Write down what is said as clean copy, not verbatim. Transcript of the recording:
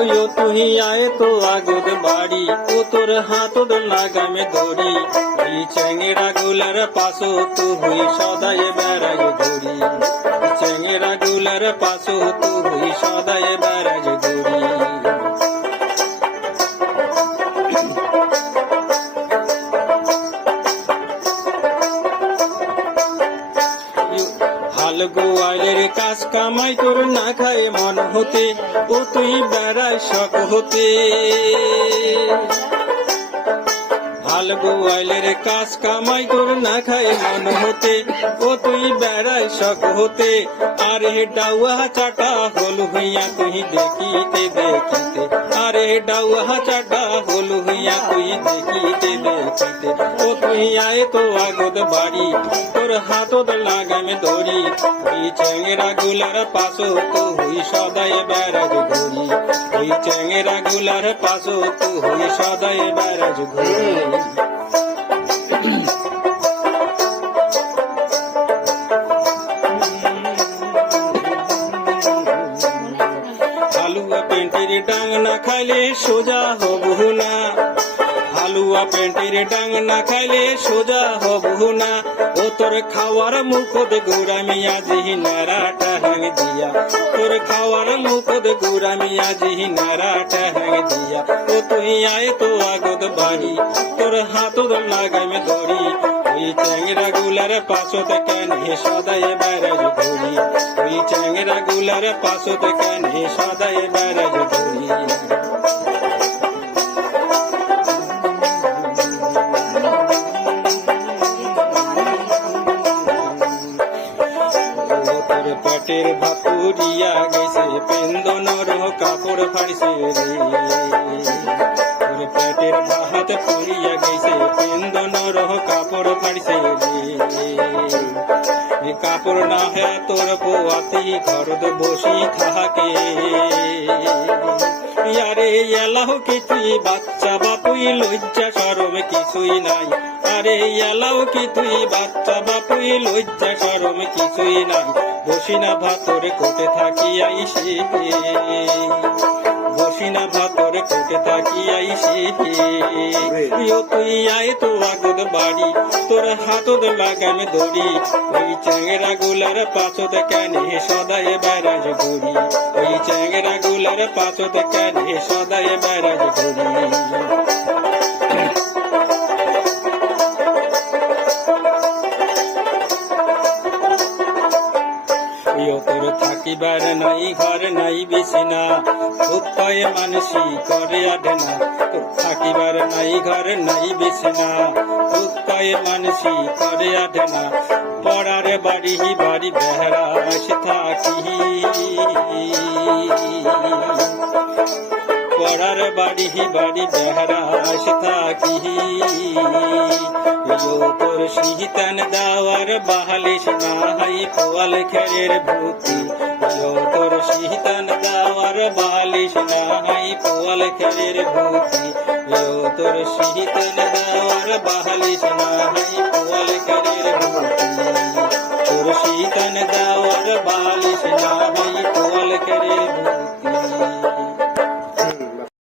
ওইও তুই আয় তো আগদ বাড়ি ও তোর হাতত লাগামে দড়ি ওই চেঙেরা গুলার পাশো তু হুই সদায় বেড়ায় দড়ি চেঙেরা গুলার পাশো তু হুই সদায় বেড়ায় দড়ি হাল গোয়ালের কাজ কামাই তোর না খায় মন হতে ও তুই বেড়ায় শখ হতে হাল গোয়ালের কাজ কামাই তোর না খায় মন হতে ও তুই বেড়ায় শখ হতে আরে ডাউয়া চাটা হল হইয়া তুই দেখিতে দেখিতে আরে ডাউয়া চাটা হল হইয়া তুই দেখিতে দেখিতে ও তুই আয় তো আগদ বাড়ি তোর হাতত লাগামে দড়ি ওই চেঙেরা গুলার পাশো তো হুই সদায় বেড়াজ ঘুরি ওই চেঙেরা গুলার পাশো তো হুই সদায় বেড়াজ ঘুরি হালুয়া পেন্টির ডাং না খাইলে সোজা হবু না হালুয়া পেন্টির ডাং না খাইলে সোজা হবু না ও তোর খাওয়ার মুখদ গুড়ামিয়া জিহি নারাটা হাং দিয়া তোর খাওয়ার মুখদ গুড়ামিয়া জিহি নারাটা হাং দিয়া ও তুই আয় তো আগদ বাড়ি তোর হাতত লাগামে দড়ি ওই চেঙেরা গুলার পাশত কেন সদায় বেড়াজ ঘুরি ওই চেঙেরা গুলার পাশত কেন সদায় বেড়াজ ঘুরি পেটের ভাতুরিয়া গেছে পেন্দনর কাপড় ফাড়ছে রে তোর পেটের ভাত পুরিয়া গেছে পেন্দনর কাপড় ফাড়ছে রে কাপড় না হে তোর পোয়াতি ঘরদ বসি থাকে আরে এলাহ কি তুই বাচ্চা বাপুই লজ্জা সরম কিছুই নাই আরে এলাও কি তুই বাচ্চা বাপুই লজ্জা সরম কিছুই নাই বসিনা ভাতর কোটে থাকি আইসে বসিনা ভাতর কোটে থাকি আইসে তুই আয় তো আগদ বাড়ি তোর হাতত লাগামে দড়ি ওই চেঙেরা গুলার পাশত কেন সদায় বেড়াজ ঘুরি ওই চেঙেরা গুলার পাশত কেন সদায় বেড়াজ ঘুরি তোর থাকিবার নাই ঘর নাই বিছিনা উপায় মানসি করে আডে না তোর থাকিবার নাই ঘর নাই বিছিনা উপায় মানসি করে আডে না পড়ার বাড়ি বাড়ি বেহারা আসে থাকি পড়ার বাড়ি বাড়ি বেহারা আসে থাকি তোর সিহিতান দাওয়ার বাহালিস না হাই পোয়াল খেরের ভূতি তোর সিহিতান দাওয়ার বাহালিস না হাই পোয়াল খেরের ভূতি তোর সিহিতান দাওয়ার বাহালিস না হাই পোয়াল খেরের ভূতি তোর সিহিতান দাওয়ার বাহালিস না হাই পোয়াল খেরের ভূতি